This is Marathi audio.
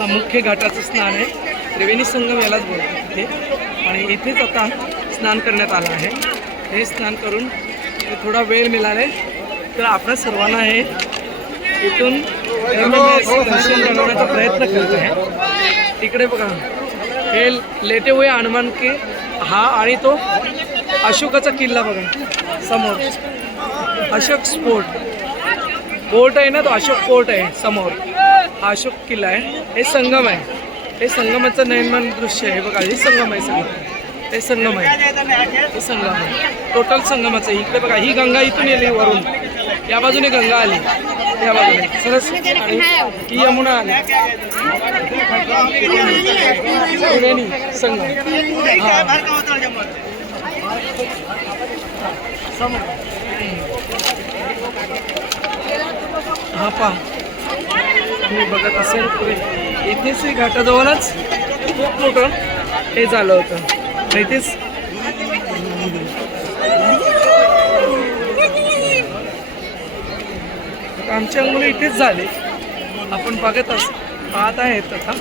हा मुख्य घाटाचं स्नान आहे. त्रिवेणी संगम यालाच बोलतात तिथे. आणि इथेच आता स्नान करण्यात आलं आहे. हे स्नान करून थोडा वेळ मिळाला तर आपल्या सर्वांना हे इथून दर्शन घडवण्याचा प्रयत्न करत आहे. इकडे बघा हे लेटे हुए हनुमान के हा आणि तो अशोकाचा किल्ला बघा समोर. अशोक फोर्ट आहे ना, तो अशोक फोर्ट आहे समोर. हा अशोक किल्ला आहे. हे संगम आहे. हे संगमाचं नयनमान दृश्य आहे बघा. हे संगम आहे सगळं. हे संगम आहे. हे संगम आहे. टोटल संगमाचं. इकडे बघा ही गंगा इथून येली वरून. या बाजूने गंगा आली. या बाजूने सरस्वती आणि ही यमुना आली. त्रिवेणी संगम. हा पहा तुम्ही बघत असेल इथेच घाटाजवळच खूप मोठं हे झालं होतं. इथेच आमच्या मुलं इथेच झाले. आपण पाहत आहेत आता.